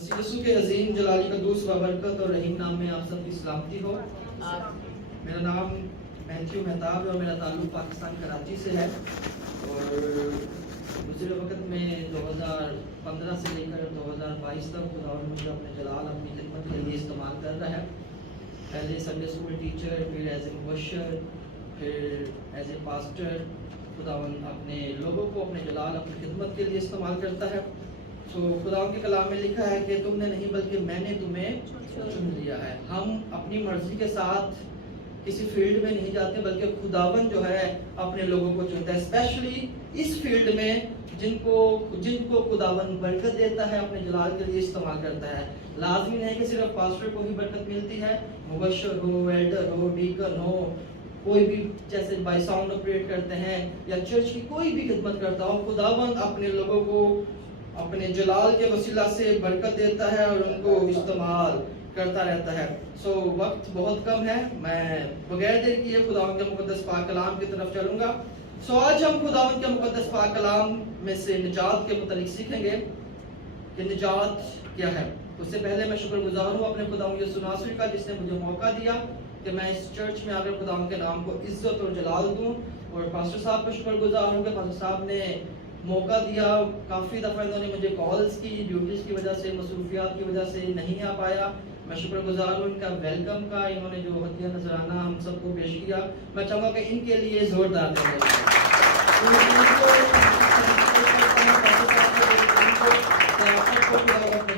मसीह यीशु के अजीम जलाली का दूसरा बरकत और रहीम नाम में आप सबकी सलामती हो। मेरा नाम मैथ्यू मेहताब है और मेरा ताल्लुक पाकिस्तान कराची से है। और गुज़रे वक्त में 2015 से लेकर 2022 तक खुदावंद मुझे अपने जलाल अपनी खिदमत के लिए इस्तेमाल कर रहा है। पहले संडे स्कूल टीचर, फिर एज ए मुबशर, फिर एज ए पास्टर खुदावंद अपने लोगों को अपने जलाल अपनी खिदमत के लिए इस्तेमाल करता है। तो खुदावंद के कलाम में लिखा है कि तुमने नहीं बल्कि मैंने तुम्हें चुन लिया है। हम अपनी मर्जी के साथ किसी फील्ड में नहीं जाते बल्कि खुदावंद जो है अपने लोगों को चुनता है। स्पेशली इस फील्ड में जिनको खुदावंद बरकत देता है, अपने जलाल के लिए इस्तेमाल करता है। लाजमी नहीं कि सिर्फ पास्टर को ही बरकत मिलती है, मुबशर हो, एल्डर हो, डीकन हो, कोई भी जैसे बाय साउंड ऑपरेट करते हैं या चर्च की कोई भी खिदमत करता हो, खुदावंद अपने लोगों को अपने जलाल के वसीला से बरकत देता है और उनको इस्तेमाल करता रहता है। सो वक्त बहुत कम है, मैं बगैर देर किए खुदावंद के मुकद्दस पाक कलाम की तरफ चलूंगा। सो आज हम खुदावंद के मुकद्दस पाक कलाम में से निजात के मुतालिक सीखेंगे कि निजात क्या है। उससे पहले मैं शुक्रगुजार हूँ अपने खुदावंद यीशु नासरी का, जिसने मुझे मौका दिया कि मैं इस चर्च में आकर खुदावंद के नाम को इज्जत और जलाल दूं। और पास्टर साहब का शुक्रगुजार हूँ कि पास्टर साहब ने मौका दिया। काफ़ी दफ़ा इन्होंने मुझे कॉल्स की, ड्यूटीज़ की वजह से, मसरूफियात की वजह से नहीं आ पाया। मैं शुक्रगुजार हूँ इनका वेलकम का। इन्होंने जो हदिया नजराना हम सबको पेश किया, मैं चाहूँगा कि इनके लिए जोरदार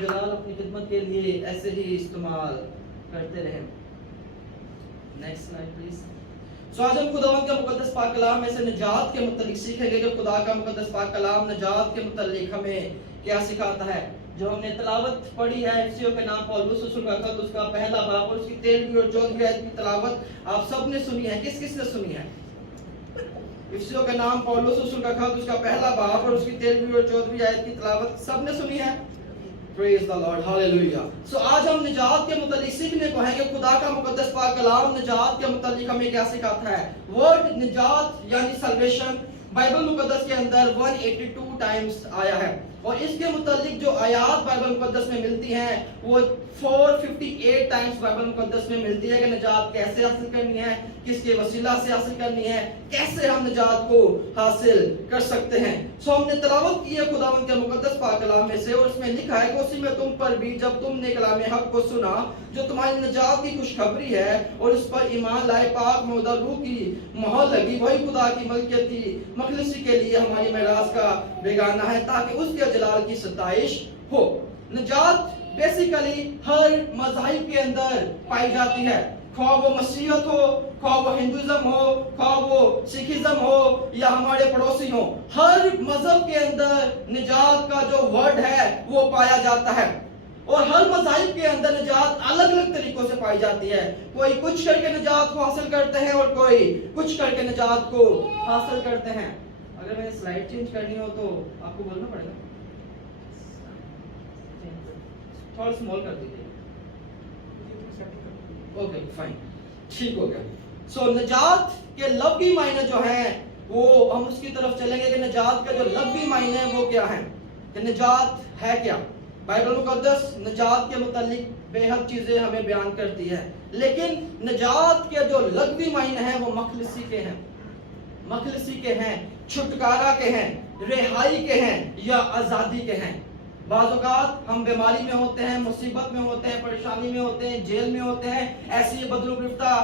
जलाल अपनी खिदमत के लिए ऐसे ही इस्तेमाल करते रहे। Next slide please. सो आज हम खुदावंद का मुकद्दस पाक कलाम में से निजात के मुतालिक सीखेंगे कि खुदा का मुकद्दस पाक कलाम निजात के मुतालिक हमें क्या सिखाता है। जो हमने तलावत पढ़ी है एफसीओ के नाम पौलुस रसूल का खत, उसका पहला बाब और उसकी 13वीं और 14वीं आयत की तलावत आप सब ने सुनी है। किस किस ने सुनी है? एफसीओ के नाम पौलुस रसूल का खत, उसका पहला बाब और उसकी 13वीं और 14वीं आयत की तलावत सब ने सुनी है। Praise the Lord, Hallelujah. So आज हम निजात के मुतालिक सीखने को हैं कि खुदा का मुकद्दस पाक कलाम निजात के मुतालिक हमें क्या सिखाता है। वर्ड निजात यानी सल्वेशन बाइबल मुकद्दस के अंदर 182 टाइम्स आया है और इसके मुतालिक जो आयात बाइबल मुकद्दस में मिलती हैं वो 458 टाइम्स बाइबल मुकद्दस में मिलती है कि निजात कैसे हासिल करनी है, किसके वसीला से हासिल करनी है, कैसे हम निजात को हासिल कर सकते हैं। सो हमने तलावत की है खुदावंद के मुकद्दस पाक कलाम में से और उसमें लिखा है कि उसी में तुम पर भी जब तुमने कलाम हक को सुना जो तुम्हारी निजात की खुशखबरी है और उस पर ईमान लाए पाक मौदा रूह की मोहर लगी, वही खुदा की मलकियती मखलसी के लिए हमारी मेरास का बेगाना है ताकि उसके जलाल की सताइश हो। निजात बेसिकली हर मज़ाहिब के अंदर पाई जाती है, ख्वाह वो मसीहत हो, ख्वाह वो हिंदुइज्म हो, ख्वाह वो सिखिज्म हो या हमारे पड़ोसी हो, हर मजहब के अंदर निजात का जो वर्ड है वो पाया जाता है। और हर मज़ाहिब के अंदर निजात अलग अलग तरीकों से पाई जाती है। कोई कुछ करके निजात को हासिल करते हैं और कोई कुछ करके निजात को हासिल करते हैं। अगर मैंने स्लाइड चेंज करनी हो तो आपको बोलना पड़ेगा, थोड़ा स्मॉल कर दीजिए। ओके फाइन, ठीक हो गया। सो निजात के लफ्ज़ी मायने जो हैं वो हम उसकी तरफ चलेंगे कि निजात का जो लफ्ज़ी मायने है वो क्या है, कि निजात है क्या। बाइबल मुकद्दस निजात के मुतालिक बेहद चीजें हमें बयान करती है, लेकिन निजात के जो लफ्ज़ी मायने हैं वो मखलसी के हैं, मखलसी के हैं, छुटकारा के हैं, रिहाई के हैं या आजादी के हैं। बाज़ औक़ात हम बीमारी में होते हैं, मुसीबत में होते हैं, परेशानी में होते हैं, जेल में होते हैं, ऐसी बदलू गिरफ्ता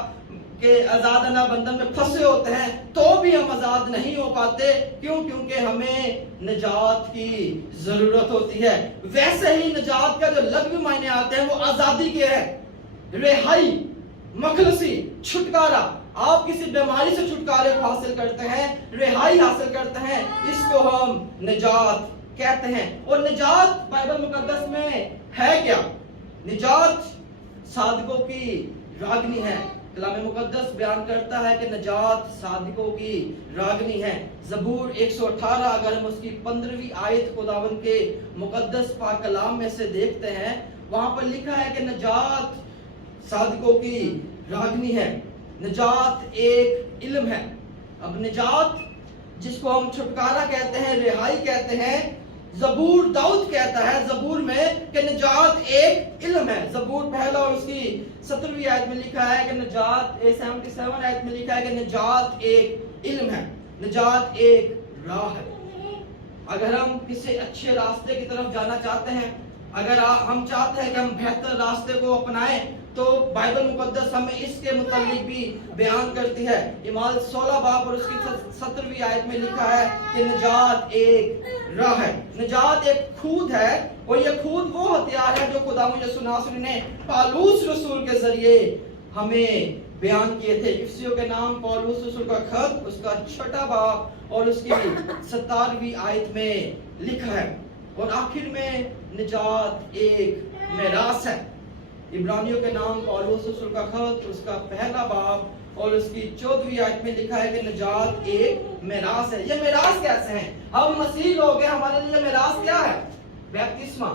के आजादाना बंधन में फंसे होते हैं तो भी हम आजाद नहीं हो पाते। क्यों? क्योंकि हमें निजात की जरूरत होती है। वैसे ही निजात का जो लफ्ज़ी मायने आते हैं वो आजादी के हैं, रिहाई, मखलसी, छुटकारा। आप किसी बीमारी से छुटकारे को हासिल करते हैं, रिहाई हासिल करते हैं, इसको हम निजात कहते हैं। और निजात बाइबल मुकद्दस में है क्या? निजात सादिकों की रागनी है। कलाम मुकद्दस बयान करता है कि निजात सादिकों की रागनी है। ज़बूर 118 अगर हम उसकी 15वीं आयत खुदावंद के मुकद्दस पाक कलाम में से देखते हैं, वहां पर लिखा है कि निजात सादिकों की रागनी है। निजात एक इल्म है। अब निजात जिसको हम छुटकारा कहते हैं, रिहाई कहते हैं, زبور داؤد کہتا ہے زبور میں کہ نجات ایک علم ہے. زبور پہلا اور اس کی 17ویں آیت میں لکھا ہے کہ نجات 77 آیت میں لکھا ہے کہ نجات ایک علم ہے, نجات ایک راہ ہے. اگر ہم کسی اچھے راستے کی طرف جانا چاہتے ہیں, اگر ہم چاہتے ہیں کہ ہم بہتر راستے کو اپنائیں, تو بائبل مقدس ہمیں اس کے متعلق بھی بیان کرتی ہے. اعمال 16 باب اور اس کی 17ویں آیت میں لکھا ہے کہ نجات ایک راہ ہے, نجات ایک کھود ہے, اور یہ کھود وہ ہتھیار ہے جو خداوند یسوع ناصری نے پالوس رسول کے ذریعے ہمیں بیان کیے تھے. افسیوں کے نام پالوس رسول کا خط اس کا 6 باب اور اس کی 17ویں آیت میں لکھا ہے. اور آخر میں نجات ایک میراث ہے. عبرانیوں کے نام پالوس رسول کا خط اس کا 1 باب اور اس کی 14ویں آیت میں لکھا ہے کہ نجات ایک میراث ہے. یہ میراث کیسے ہیں؟ ہم مسیح لوگ ہیں, ہمارے لیے میراث کیا ہے؟ بیپتسمہ.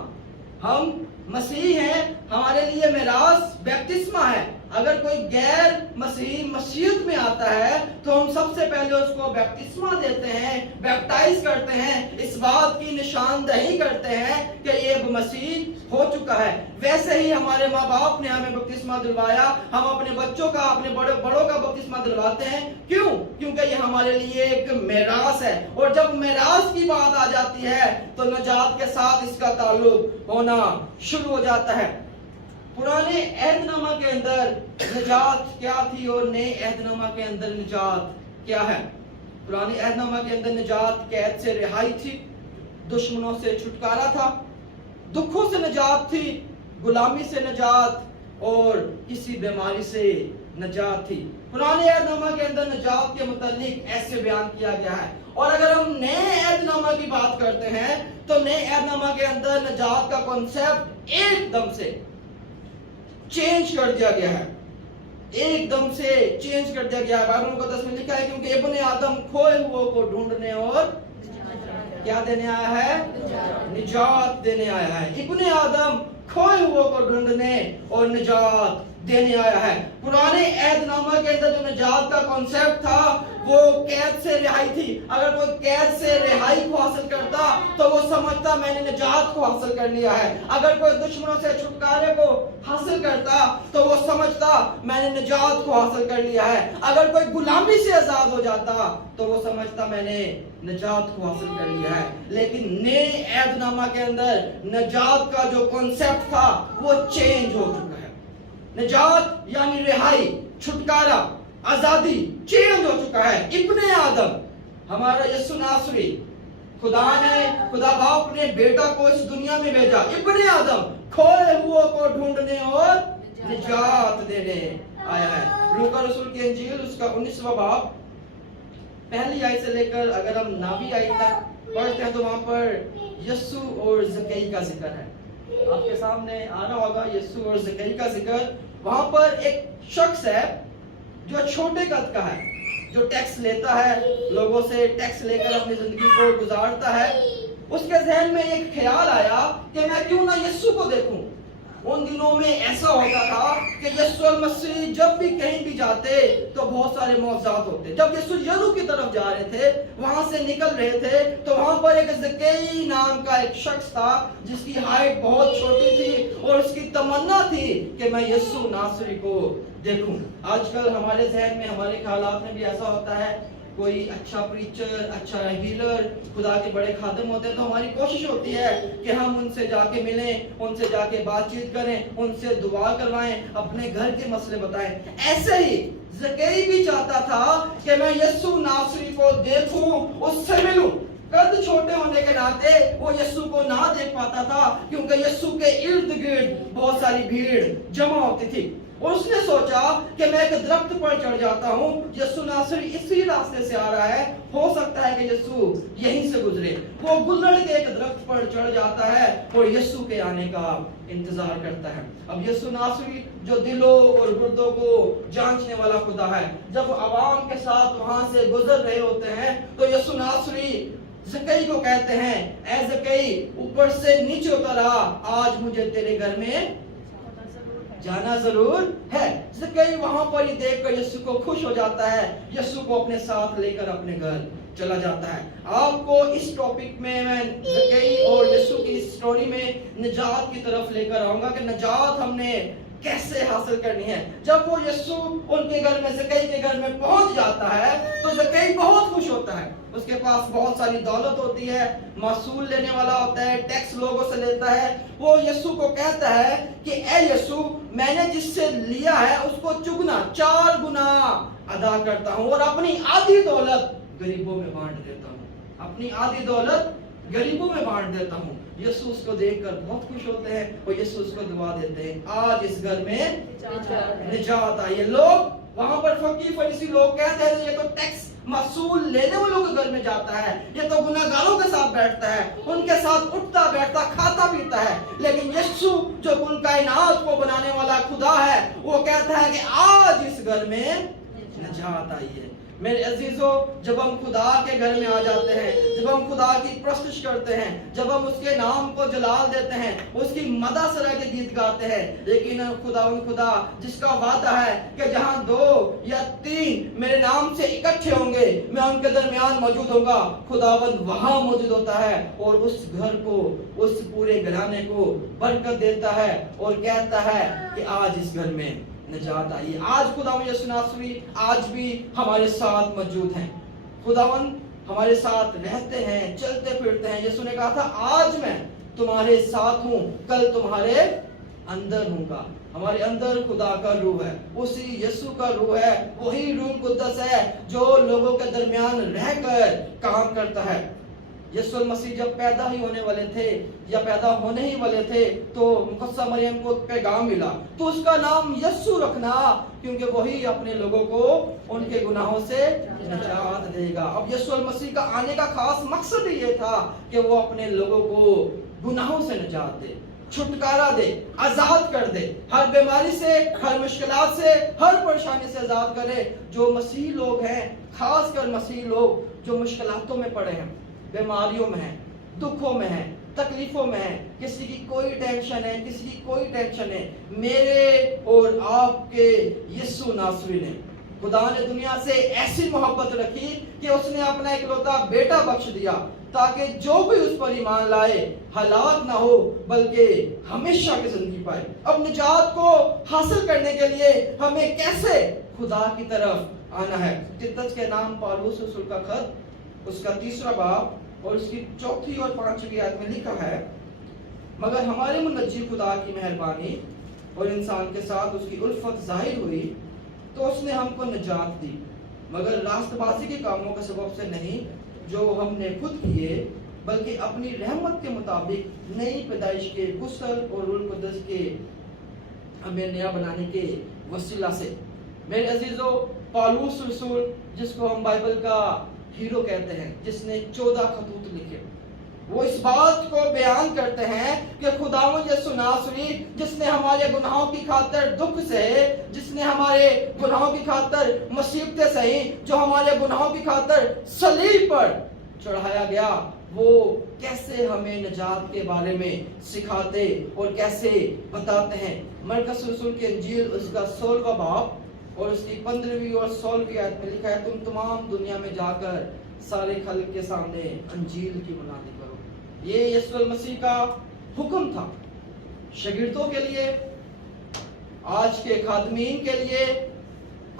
ہم مسیح ہیں, ہمارے لیے میراث بیپتسمہ ہے. اگر کوئی غیر مسیح مسیحیت میں آتا ہے تو ہم سب سے پہلے اس کو بیپتسمہ دیتے ہیں, بیپٹائز کرتے ہیں, اس بات کی نشاندہی کرتے ہیں کہ یہ مسیح ہو چکا ہے. ویسے ہی ہمارے ماں باپ نے ہمیں بپتسمہ دلوایا, ہم اپنے بچوں کا, اپنے بڑوں کا بپتسمہ دلواتے ہیں. کیوں؟ کیونکہ یہ ہمارے لیے ایک میراث ہے, اور جب میراث کی بات آ جاتی ہے تو نجات کے ساتھ اس کا تعلق ہونا شروع ہو جاتا ہے. پرانے عہد نامہ کے اندر نجات کیا تھی اور نئے عہد نامہ کے اندر نجات کیا ہے؟ پرانے عہد نامہ کے اندر نجات قید سے رہائی تھی, دشمنوں سے چھٹکارا تھا, دکھوں سے نجات تھی, غلامی سے نجات, اور کسی بیماری سے نجات تھی. پرانے عہد نامہ کے اندر نجات کے متعلق ایسے بیان کیا گیا ہے. اور اگر ہم نئے عہد نامہ کی بات کرتے ہیں تو نئے عہد نامہ کے اندر نجات کا کنسیپٹ ایک دم سے چینج کر دیا گیا ہے, ایک دم سے چینج کر دیا گیا ہے. بائبل مقدس میں لکھا ہے کیونکہ ابن آدم کھوئے ہوئے کو ڈھونڈنے اور کیا دینے آیا ہے؟ نجات دینے آیا ہے. ابن آدم کھوئے ہوئے کو ڈھونڈنے اور نجات دینے آیا ہے. پرانے عہد نامہ کے اندر جو نجات کا کنسیپٹ تھا وہ قید سے رہائی تھی. اگر کوئی قید سے رہائی کو حاصل کرتا تو وہ سمجھتا میں نے نجات کو حاصل کر لیا ہے. اگر کوئی دشمنوں سے چھٹکارے کو حاصل کرتا تو وہ سمجھتا میں نے نجات کو حاصل کر لیا ہے. اگر کوئی غلامی سے آزاد ہو جاتا تو وہ سمجھتا میں نے نجات کو حاصل کر لیا ہے. لیکن نئے عہد نامہ کے اندر نجات کا جو کنسیپٹ تھا وہ چینج ہو چکا ہے. نجات یعنی رہائی, چھٹکارا, آزادی چینج ہو چکا ہے. ابن آدم ہمارا یسوع ناصری, خدا باپ نے بیٹا کو اس دنیا میں بھیجا, ابن آدم کھوئے ہوئے کو ڈھونڈنے اور نجات دینے آیا ہے. لوکا رسول کی انجیل اس کا 19واں باب پہلی آیت سے لے کر اگر ہم 9ویں آیت تک پڑھتے ہیں تو وہاں پر یسوع اور زکئی کا ذکر ہے. آپ کے سامنے آ رہا ہوگا یسوع اور زکئی کا ذکر. وہاں پر ایک شخص ہے جو چھوٹے قد کا ہے, جو ٹیکس لیتا ہے, لوگوں سے ٹیکس لے کر اپنی زندگی کو گزارتا ہے. اس کے ذہن میں ایک خیال آیا کہ میں کیوں نہ یسوع کو دیکھوں. ان دنوں میں ایسا ہوتا تھا کہ یسوع المسیح جب بھی کہیں بھی جاتے تو بہت سارے معجزات ہوتے. جب یسوع یریحو کی طرف جا رہے تھے, وہاں سے نکل رہے تھے, تو وہاں پر ایک زکئی نام کا ایک شخص تھا جس کی ہائٹ بہت چھوٹی تھی اور اس کی تمنا تھی کہ میں یسوع ناصری کو دیکھوں. آج کل ہمارے ذہن میں, ہمارے خیالات میں بھی ایسا ہوتا ہے, کوئی اچھا پریچر, اچھا ہیلر, خدا کے بڑے خادم ہوتے ہیں تو ہماری کوشش ہوتی ہے کہ ہم ان سے جا کے ملیں, ان سے جا کے بات چیت کریں, ان سے دعا کروائیں, اپنے گھر کے مسئلے بتائیں. ایسے ہی زکئی بھی چاہتا تھا کہ میں یسوع ناصری کو دیکھوں, اس سے ملوں. قد چھوٹے ہونے کے ناطے وہ یسوع کو نہ دیکھ پاتا تھا کیونکہ یسوع کے ارد گرد بہت ساری بھیڑ جمع ہوتی تھی. اور اس نے سوچا کہ میں ایک درخت پر چڑھ جاتا ہوں, یسوع ناصری اسی راستے سے آ رہا ہے, ہو سکتا ہے کہ یسوع یہیں سے گزرے. وہ گلڑ کے ایک درخت پر چڑھ جاتا ہے اور یسوع کے آنے کا انتظار کرتا ہے. اب یسوع ناصری جو دلوں اور گردوں کو جانچنے والا خدا ہے, جب عوام کے ساتھ وہاں سے گزر رہے ہوتے ہیں تو یسوع ناصری زکئی کو کہتے ہیں, اے زکئی اوپر سے نیچے اتر آ, آج مجھے تیرے گھر میں جانا ضرور ہے. زکئی وہاں پر ہی دیکھ کر یسوع کو خوش ہو جاتا ہے, یسوع کو اپنے ساتھ لے کر اپنے گھر चला जाता है। आपको इस टॉपिक में मैं ज़कई और यीशु की स्टोरी में निजात की तरफ लेकर आऊंगा कि निजात हमने कैसे हासिल करनी है। जब वो यीशु उनके घर में, ज़कई के घर में पहुंच जाता है तो ज़कई बहुत खुश होता है। उसके पास बहुत सारी दौलत होती है, मासूल लेने वाला होता है, टैक्स लोगों से लेता है। वो यीशु को कहता है कि ए यीशु, मैंने जिससे लिया है उसको चुगना 4 गुना अदा करता हूँ और अपनी आधी दौलत गरीबों में बांट देता हूँ। अपनी आधी दौलत गरीबों में बांट देता हूँ। यीशु उसको देखकर बहुत खुश होते हैं और यीशु उसको दुआ देते हैं, आज इस घर में निजात आई है। लोग वहां पर फकीर फरीसी लोग कहते हैं ये तो टैक्स मासूल लेने वालों के घर में जाता है, ये तो गुनाहगारों के साथ बैठता है, उनके साथ उठता बैठता खाता पीता है। लेकिन यीशु जो कुल कायनात को बनाने वाला खुदा है, वो कहता है कि आज इस घर में निजात आई है। मेरे अजीजों, जब हम खुदा के घर में आ जाते हैं, जब हम खुदा की प्रस्तुति करते हैं, जब हम उसके नाम को जलाल देते हैं, उसकी मदा सरा के गीत गाते हैं, लेकिन खुदा जिसका वादा है कि जहां 2 या 3 मेरे नाम से इकट्ठे होंगे मैं उनके दरमियान मौजूद होगा, खुदावंद वहां मौजूद होता है और उस घर को, उस पूरे घराने को बरकत देता है और कहता है कि आज इस घर में निजात आई। आज खुदावंद यीशु नासरी आज भी हमारे साथ मौजूद हैं। खुदावंद हमारे साथ रहते हैं, चलते फिरते हैं। यीशु ने कहा था आज मैं तुम्हारे साथ हूँ, कल तुम्हारे अंदर हूँगा। हमारे अंदर खुदा का रूह है, उसी यीशु का रूह है, वही रूह कुद्दस है जो लोगों के दरमियान रहकर काम करता है। यीशु मसीह जब पैदा ही होने वाले थे या पैदा होने ही वाले थे तो मुकद्दसा मरियम को पैगाम मिला तो उसका नाम यीशु रखना, क्योंकि वही अपने लोगों को उनके गुनाहों से निजात देगा। अब यीशु मसीह का आने का खास मकसद ही ये था कि वो अपने लोगों को गुनाहों से निजात दे, छुटकारा दे, आजाद कर दे, हर बीमारी से, हर मुश्किलात से, हर परेशानी से आजाद करे। जो मसीह लोग हैं, खासकर मसीह लोग जो मुश्किलातों में पड़े हैं, बीमारियों में है, दुखों में है, तकलीफों में है, किसी की कोई टेंशन है, किसी की कोई टेंशन है, मेरे और आपके यीशु नासरी ने, खुदा ने दुनिया से ऐसी मोहब्बत रखी कि उसने अपना इकलौता बेटा बख्श दिया ताकि जो भी उस पर ईमान लाए हलाक ना हो बल्कि हमेशा की जिंदगी पाए। अब निजात को हासिल करने के लिए हमें कैसे खुदा की तरफ आना है? तितस के नाम पौलुस रसूल का खत, उसका 3रा बाब और उसकी 4थी और 5वीं आयत में लिखा है, मगर हमारे मुनज्जी खुदा की मेहरबानी और इंसान के साथ उसकी उल्फत जाहिर हुई तो उसने हमको निजात दी, मगर रास्तबाजी के कामों के सबब से नहीं जो हमने खुद किए, बल्कि अपनी रहमत के मुताबिक नई पैदाइश के गुस्ल और रूह कुद्दस के हमें नया बनाने के वसीला से। मेरे अजीजों, पौलुस रसूल जिसको हम बाइबल का हीरो कहते हैं, जिसने 14 खतूत लिखे, वो इस बात को बयान करते हैं कि खुदावंद यीशु नासरी जिसने हमारे गुनाहों की खातिर दुख से, जिसने हमारे गुनाहों की खातिर मुसीबतें सही, जो हमारे गुनाहों की खातिर सलीब पर चढ़ाया गया, वो कैसे हमें निजात के बारे में सिखाते और कैसे बताते हैं। मरकस रसूल की इंजील उसका 16वां बाब और उसकी 15वीं और 16वीं आयत में लिखा है, तुम तमाम दुनिया में जाकर सारे खल्क के सामने अंजील की मुनादी करो। ये यीशु मसीह का हुक्म था शागिर्दों के लिए, आज के खादमीन के लिए,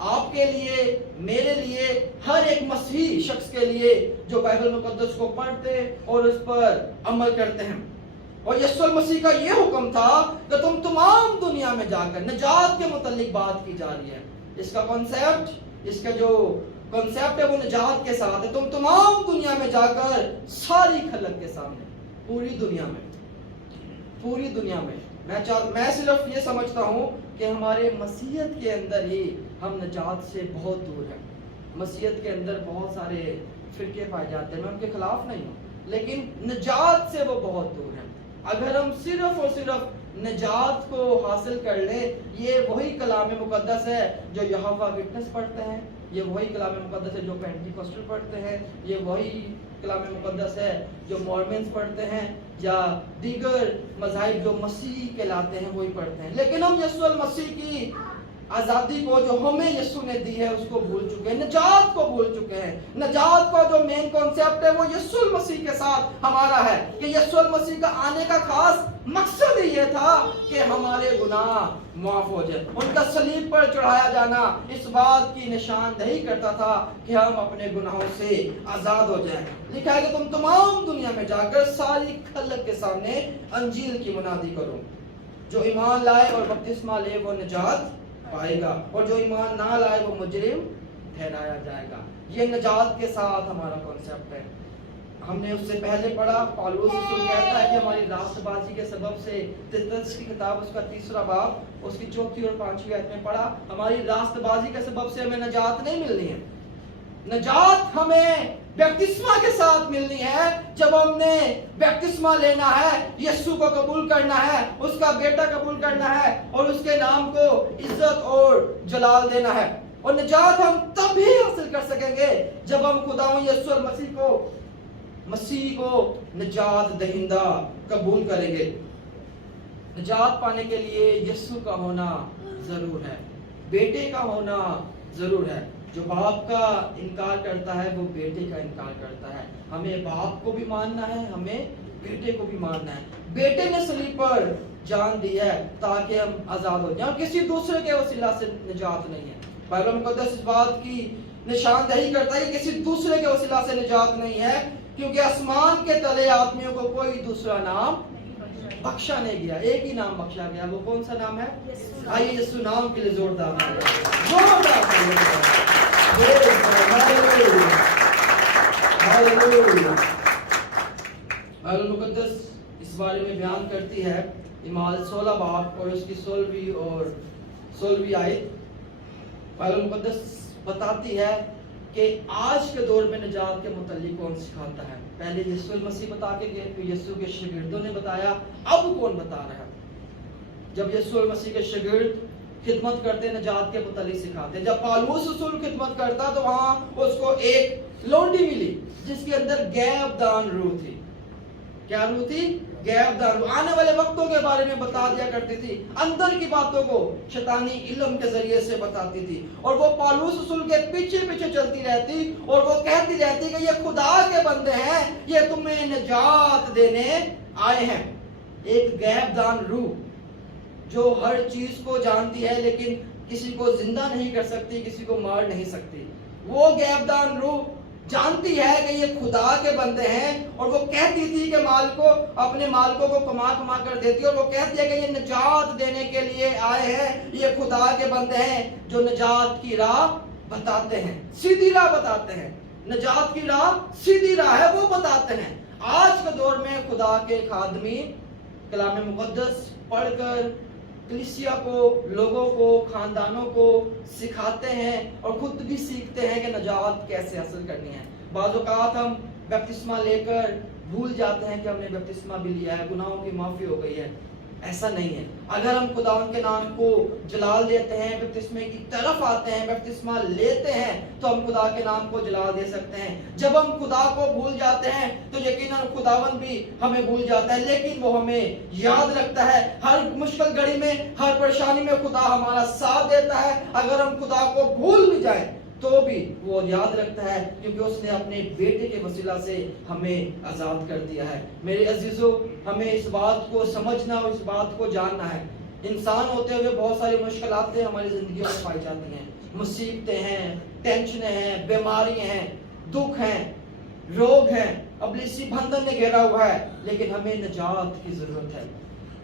आपके लिए, मेरे लिए, हर एक मसीही शख्स के लिए जो बाइबल मुकद्दस को पढ़ते और उस पर अमल करते हैं। और यीशु मसीह का ये हुक्म था कि तुम तमाम दुनिया में जाकर, निजात के मुतालिक बात की जा रही है। इसका कॉन्सेप्ट, इसका जो कॉन्सेप्ट है वो निजात के साथ है। तुम तमाम दुनिया में जाकर सारी खलक के सामने, पूरी दुनिया में, पूरी दुनिया में, मैं सिर्फ ये समझता हूँ कि हमारे मसीहत के अंदर ही हम निजात से बहुत दूर हैं। मसीहत के अंदर बहुत सारे फिरके पाए जाते हैं, मैं उनके खिलाफ नहीं हूँ, लेकिन निजात से वो बहुत दूर हैं। अगर हम सिर्फ और सिर्फ निजात को हासिल कर ले, ये वही कलाम मुकद्दस है जो यहोवा विटनेस पढ़ते हैं, ये वही कलाम मुकद्दस है जो पेंटिकॉस्टल पढ़ते हैं, ये वही कलाम मुकद्दस है जो मॉर्मन्स पढ़ते हैं या दीगर मज़ाहिब जो मसीह कहलाते हैं वही पढ़ते हैं। लेकिन हम यीशु मसीह की आजादी को जो हमें यीशु ने दी है उसको भूल चुके हैं, निजात को भूल चुके हैं। निजात का जो मेन कॉन्सेप्ट है वो यीशु मसीह के साथ हमारा है कि यीशु मसीह का आने का खास मकसद ही ये था कि हमारे गुनाह माफ हो जाए। उनका सलीब पर चढ़ाया जाना इस बात की निशानदेही करता था कि हम अपने गुनाहों से आजाद हो जाएं। लिखा है कि तुम तमाम दुनिया में जाकर सारी खलक के सामने अंजील की मुनादी करो। जो ईमान लाए और बपतिस्मा ले वो निजात पाएगा, और जो ईमान ना लाए वो मुजरिम ठहराया जाएगा। ये निजात के साथ हमारा कॉन्सेप्ट है। हमने उससे पहले पढ़ा, पौलुस रसूल कहता है कि हमारी राष्ट्रबाजी के सबब से, तीतुस की किताब उसका 3रा बाब उसकी 4थी और 5वीं आयत में पढ़ा, हमारी राष्ट्रबाजी के सबब से हमें निजात नहीं मिलनी है। निजात हमें बपतिस्मा के साथ मिलनी है। जब हमने बपतिस्मा लेना है, यीशु को कबूल करना है, उसका बेटा कबूल करना है और उसके नाम को इज्जत और जलाल देना है। और निजात हम तभी हासिल कर सकेंगे जब हम खुदावंद यीशु मसीह को निजात दहिंदा कबूल करेंगे। निजात पाने के लिए यीशु का होना जरूर है, बेटे का होना जरूर है। जो बाप का इनकार करता है वो बेटे का इनकार करता है। हमें बाप को भी मानना है, हमें बेटे को भी मानना है। बेटे ने सलीब पर जान दी है ताकि हम आजाद हो जाएं, किसी दूसरे के वसीला से निजात नहीं है। बाइबल मुकद्दस इस बात की निशानदेही करता है कि किसी दूसरे के वसीला से निजात नहीं है, क्योंकि आसमान के तले आदमियों को कोई दूसरा नाम बख्शा नहीं गया, एक ही नाम बख्शा गया। वो कौन सा नाम है? आइए यीशु नाम के लिए जोरदार मुकद्दस इस बारे में बयान करती है, इमाल 16 बाब और उसकी 16वीं आयत। बाइबल मुकद्दस बताती है कि आज के दौर में निजात के मुतालिक कौन सिखाता है। पहले यीशु मसीह बता के गए, फिर यीशु के शागिर्दों ने बताया, अब कौन बता रहा है? जब यीशु मसीह के शागिर्द खिदमत करते निजात के मुतालिक सिखाते। जब पौलुस रसूल खिदमत करता तो वहां उसको एक लोंडी मिली जिसके अंदर गैबदान रूह थी। क्या रूह थी? गैबदान रूह। आने वाले वक्तों के बारे में बता दिया करती थी, अंदर की बातों को शैतानी इल्म के जरिए से बताती थी। और वो पौलुस रसूल के पीछे पीछे चलती रहती और वो कहती रहती कि ये खुदा के बंदे हैं, ये तुम्हें निजात देने आए हैं। एक गैबदान रूह जो हर चीज को जानती है लेकिन किसी को जिंदा नहीं कर सकती, किसी को मार नहीं सकती। वो गैबदान रूह जानती है कि ये खुदा के बंदे हैं और वो कहती थी कि अपने मालिकों को कमा कमा कर देती, और वो कहती है कि ये निजात देने के लिए आए हैं, ये खुदा के बंदे हैं जो निजात की राह बताते हैं, सीधी राह बताते हैं। निजात की राह सीधी राह है, वो बताते हैं। आज के दौर में खुदा के खादमी कलाम मुकद्दस पढ़कर कलीसिया को, लोगों को, खानदानों को सिखाते हैं और खुद भी सीखते हैं कि निजात कैसे हासिल करनी है। बाज़ औक़ात हम बपतिस्मा लेकर भूल जाते हैं कि हमने बपतिस्मा भी लिया है, गुनाहों की माफ़ी हो गई है। ऐसा नहीं है। अगर हम खुदावंद के नाम को जलाल देते हैं, बपतिस्मे की तरफ आते हैं, बपतिस्मा लेते हैं, तो हम खुदा के नाम को जलाल दे सकते हैं। जब हम खुदा को भूल जाते हैं तो यकीनन खुदावंद भी हमें भूल जाता है, लेकिन वो हमें याद रखता है। हर मुश्किल घड़ी में, हर परेशानी में खुदा हमारा साथ देता है। अगर हम खुदा को भूल भी जाएं तो भी वो याद रखता है, क्योंकि उसने अपने बेटे के वसीला से हमें आजाद कर दिया है। मेरे अजीजों, हमें इस बात को समझना और इस बात को जानना है। इंसान होते हुए बहुत सारी मुश्किलातें हमारी जिंदगी में पाई जाती हैं। मुसीबतें हैं, टेंशनें हैं, बीमारियां हैं, दुख हैं, रोग हैं, इब्लीसी बंधन ने घेरा हुआ है, लेकिन हमें निजात की जरूरत है।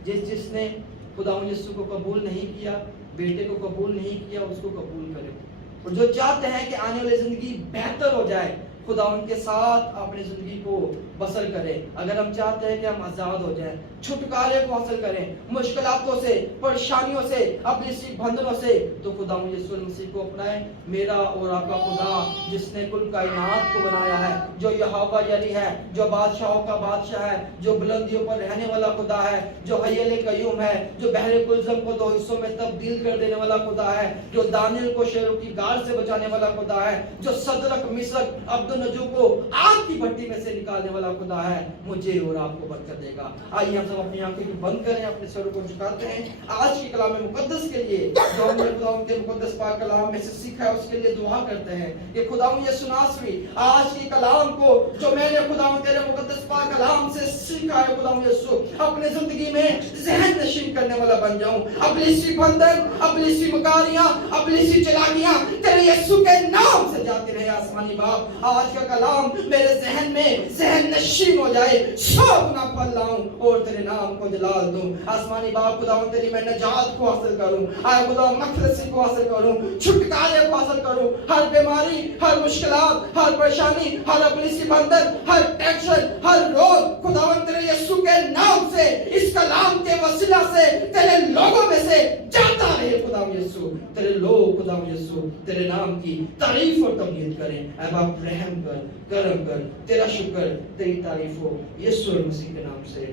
जिसने खुदावंद यीशु को कबूल नहीं किया, बेटे को कबूल नहीं किया, उसको कबूल करे। और जो चाहते हैं कि आने वाली जिंदगी बेहतर हो जाए, खुदा उनके साथ अपनी जिंदगी को बसर करें। अगर हम चाहते हैं कि हम आजाद हो जाएं, छुटकारे को हासिल करें मुश्किलातों से, परेशानियों से, अपने इसी बंधनों से, तो खुदा यीशु मसीह को अपनाएं। मेरा और आपका खुदा जिसने कुल कायनात को बनाया है, जो यहोवा यानी है, जो बादशाहों का बादशाह है, जो बुलंदियों पर रहने वाला खुदा है, जो हय्यले कय्यूम है, जो बहरे कुलज़म को दो हिस्सों में तब्दील कर देने वाला खुदा है, जो दानियल को शेरों की गार से बचाने वाला खुदा है, जो सदरक मिस्र मद्दनजर को आग की भट्टी में से निकालने वाला खुदा है, मुझे और आपको बरकत देगा। आइए हम सब अपनी आंखें बंद करें, अपने सरों को झुकाते हैं। आज के कलाम मुकद्दस के लिए जो हमने खुदा के मुकद्दस पाक कलाम में से सीखा है उसके लिए दुआ करते हैं कि खुदा यीशु नासरी आज के कलाम को जो मैंने खुदा तेरे मुकद्दस पाक कलाम से सीखा है खुदा यीशु अपने जिंदगी में ज़हन नशीन करने वाला बन जाऊं। अब्लिसी बंधन, अब्लिसी मकारियां, अब्लिसी चलाकियां तेरे यीशु के नाम से जाती रहे। आसमानी बाप आज का कलाम मेरे ज़हन में ज़हन नशीन हो जाए, 100 गुना फल लाऊं और तेरे नाम को जलाल दूं। आसमानी बाप खुदा तेरी मैं नजात को हासिल करूं, आए खुदा मखलसी को हासिल करूं, छुटकारे को हासिल करूं। हर बीमारी, हर मुश्किलात, हर परेशानी, हर अब्लिसी बंधन, हर टेंशन, हर रोग खुदावंद तेरे यीशु के नाम से इस कलाम के वसीला से तेरे लोगों में से जाता रहे। खुदा यीशु तेरे लोग खुदा यीशु तेरे नाम की तारीफ और तमजीद करें। ऐ बाप रहम कर, करम कर, तेरा शुक्र, तेरी तारीफ हो यीशु मसीह के नाम से,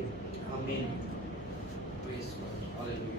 आमीन। Praise God, hallelujah.